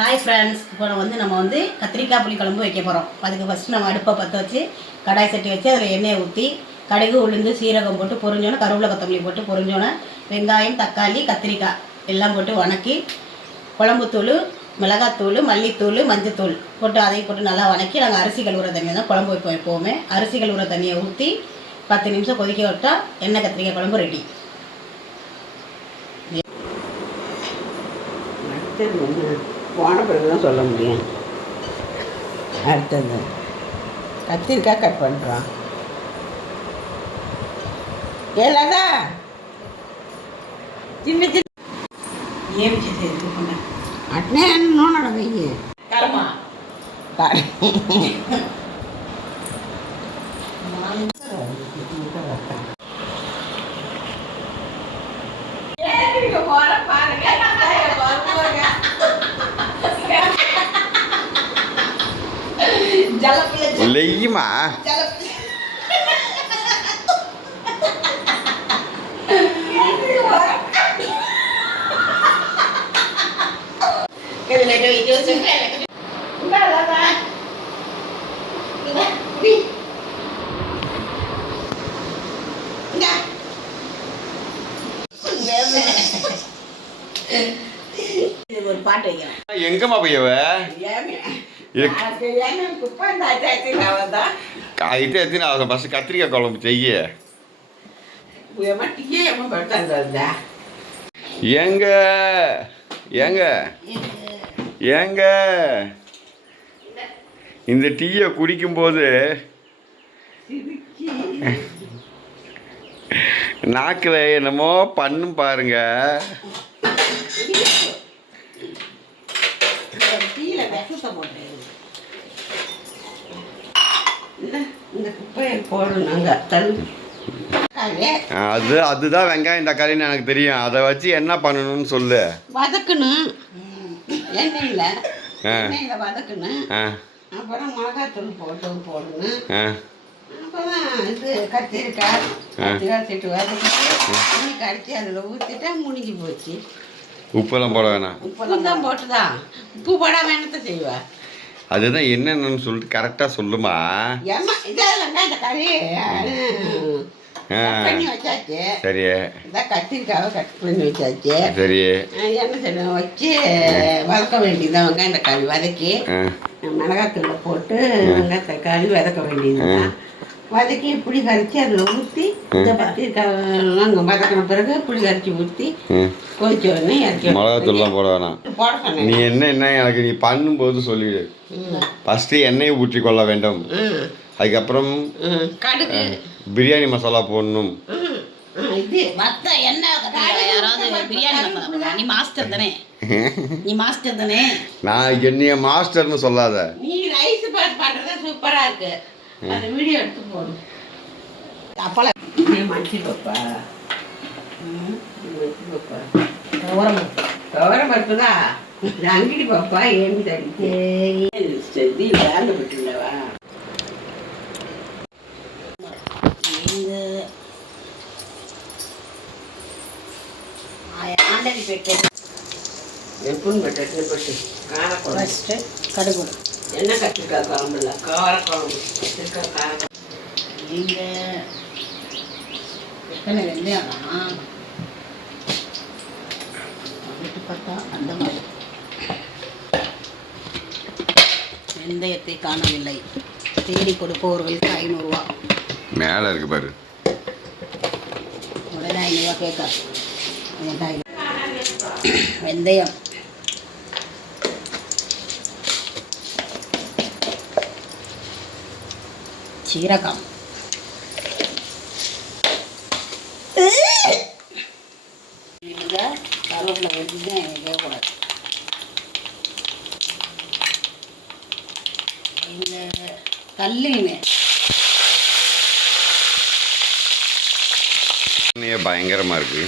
Hi friends இப்போ வந்து நம்ம வந்து கத்திரிக்காய் புளி குழம்பு வைக்க போகிறோம் அதுக்கு ஃபஸ்ட்டு நம்ம அடுப்பை பற்ற வச்சு கடாய் சட்டி வச்சு அதில் எண்ணெயை ஊற்றி கடுகு உளுந்து சீரகம் போட்டு பொரிஞ்சோன்னே கருவேப்பிலை கொத்தமல்லி போட்டு பொரிஞ்சோன்னே வெங்காயம் தக்காளி கத்திரிக்காய் எல்லாம் போட்டு வணக்கி குழம்புத்தூள் மிளகாத்தூள் மல்லித்தூள் மஞ்சத்தூள் போட்டு அதையும் போட்டு நல்லா வணக்கி நாங்கள் அரிசி கழுவுற தண்ணியை தான் குழம்பு வைப்போம் எப்போவுமே. அரிசி கழுவுற தண்ணியை ஊற்றி பத்து நிமிஷம் கொதிக்க விட்டால் எண்ணெய் கத்திரிக்காய் குழம்பு ரெடி Thank you. போன பிறகு தான் சொல்ல முடியும். அடுத்தது. கத்திரிக்காய் கட் பண்ணுறோம் ஏலாதா சின்ன சின்ன. ஏன் விஷயத்தை இது பண்ணேன் அட்னே நோனோட வெய்ய கருமா லெய்யுமா இது ஒரு பாட்டு வைக்கிறேன் எங்கம்மா போயவ இது అయితే ఎత్తిన అవసరం ఫస్ట్ కత్తిరికాయ కుళంబు చెయ్యి ஏங்க? ஏங்க? ஏங்க? இந்த டீயை குடிக்கும்போது நாக்கில் என்னமோ பண்ணும் பாருங்க. பாருங்க இந்த குப்பையை போடணுங்க தள்ளு. அது அதுதான் வெங்காயம் தக்காளின்னு எனக்கு தெரியும். அதை வச்சு என்ன பண்ணணும்னு சொல்லு. வதக்கணும். எண்ணெயில். எண்ணெயில் வதக்கணும். அப்புறம் மிளகாத்தூள் போட்டு போடணும். அப்புறம் இது கத்திரிக்காய் கத்திரிக்காய் திட்டு வதக்கிட்டு கடிச்சு அதில் ஊற்றிட்டா முடிஞ்சு போச்சு. உப்பெல்லாம் போட வேணாம். உப்பு தான் போட்டுதான். உப்பு போடாமல் என்னத்தை செய்வா? அதுதான் என்னென்னு சொல்லிட்டு கரெக்டாக சொல்லுமா. சரி. இதான் கத்திரிக்காவை கட் பண்ணி வச்சாச்சு. சரி. எண்ணெய் சட்டம் வச்சு வதக்க வேண்டியதுதான் வெங்காயம் தக்காளி வதக்கி மிளகாத்தூளை போட்டு வெங்காய தக்காளி வதக்க வேண்டியதுதான். வதக்கி புளி கரைச்சி அதில் ஊற்றி இந்த கத்திரிக்காய் வதக்கின பிறகு புளி கரைச்சி ஊற்றி கொதிச்ச உடனே இறக்கி மிளகாத்தூள்லாம் போட வேணாம். போட சொன்னேன். நீ என்ன என்ன எனக்கு நீ பண்ணும்போது சொல்லிடு. ஃபஸ்ட்டு எண்ணெயை ஊற்றி கொள்ள வேண்டும். அதுக்கப்புறம். கடுகு. பிரியாணி மசாலா போடணும். ம். ம். இது. மத்த என்ன கத்திரிக்காய் யாராவது பிரியாணி மசாலா போடுறா? நீ மாஸ்டர் தானே. நீ மாஸ்டர் தானே. நான் என்னைய மாஸ்டர்னு சொல்லாத. நீ ரைஸ் பாஸ் பண்ணுறது சூப்பராக இருக்கு. அந்த வீடியோ எடுத்து போடு. அப்பளம் நீ மஞ்சள் பப்பா ம். மஞ்சள் பப்பா உரம் துவரம் பருப்பு. தான். அங்கிடி பப்பா ஏமி தடிக்கு செதி வேலை இந்த ஆண்டடி பெட்டு. எப்பவும் பட்டு பட்டு காரக்குழம்பு. ஃபஸ்ட்டு கடுகு என்ன கத்திரிக்காய் குழம்பு இல்லை காரக்குழம்பு. கத்திரிக்காய் காரம்? நீங்கள் எத்தனை வெந்தயம் அப்படி பார்த்தா அந்த மாதிரி. வெந்தயத்தை காணவில்லை. தேடி கொடுப்பவர்களுக்கு ஐநூறுரூவா மேலே இருக்கு பாரு. உடனே ஐநூறுரூவா கேட்காது வெந்தயம். சீரகம். இதை கருவேப்பிலை வெட்டிட்டு கேட்கக்கூடாது இந்த கல்லுமே பயங்கரமா இருக்கு.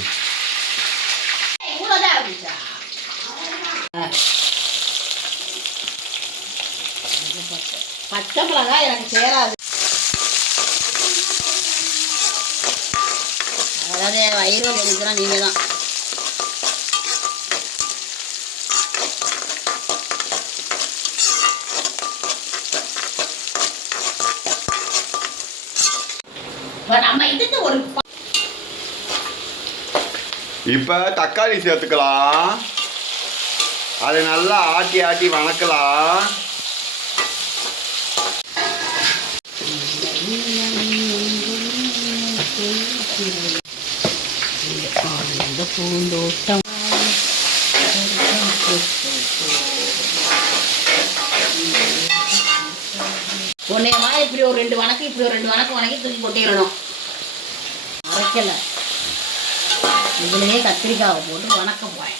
பச்சை மிளகாய் எனக்கு சேராது. அதாவது ஐரோல் எடுக்கலாம் நீங்கள் தான் இப்போ தக்காளி சேர்த்துக்கலாம். அதை நல்லா ஆட்டி ஆட்டி வணக்கலாம். ஆனந்த பூந்தோட்டம் உன்னையமா இப்படி ஒரு ரெண்டு வணக்கம் இப்படி ஒரு ரெண்டு வணக்கம் வணக்கி தூக்கி கொட்டிடணும் அரைக்கல இதுலயே கத்திரிக்காவை போட்டு வணக்கம் போய்.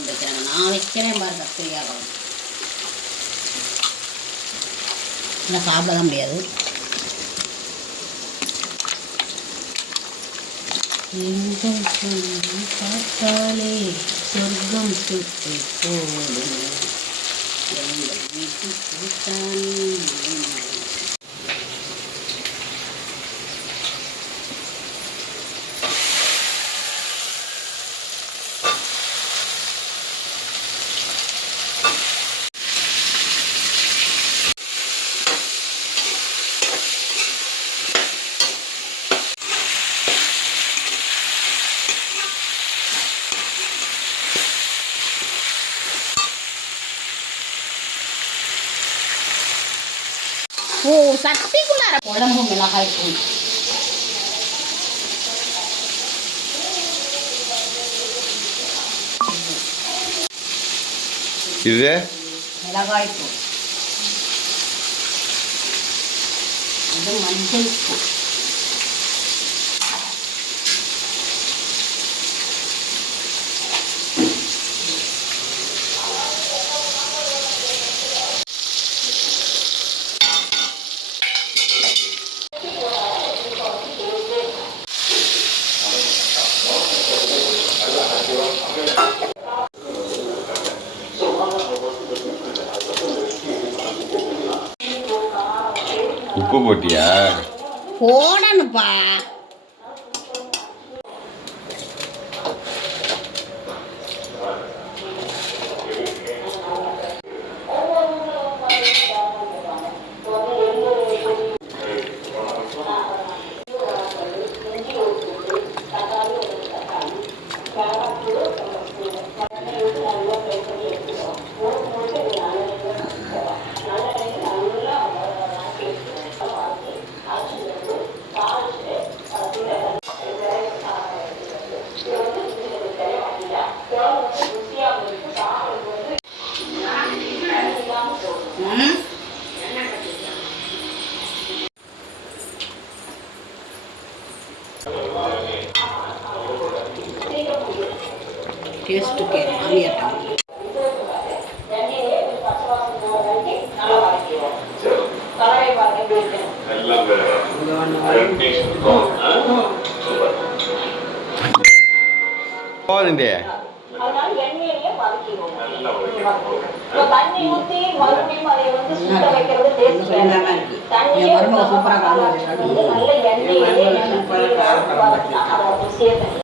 வைக்கிறேன் நான் வைக்கிறேன் பாரு கத்திரிக்காவை. இல்லை சாப்பிட தான் முடியாது. N'importe quoi, je suis fatale, je suis. ஓ சட்டிக்குள்ளார குழம்பு மிளகாய் தூள் இது மிளகாய் தூள் இது மஞ்சள் தூள் உப்பு போட்டியா? போடணுப்பா டேஸ்ட்டுக்கு மாமியாட்டம் போதுண்டே அதனால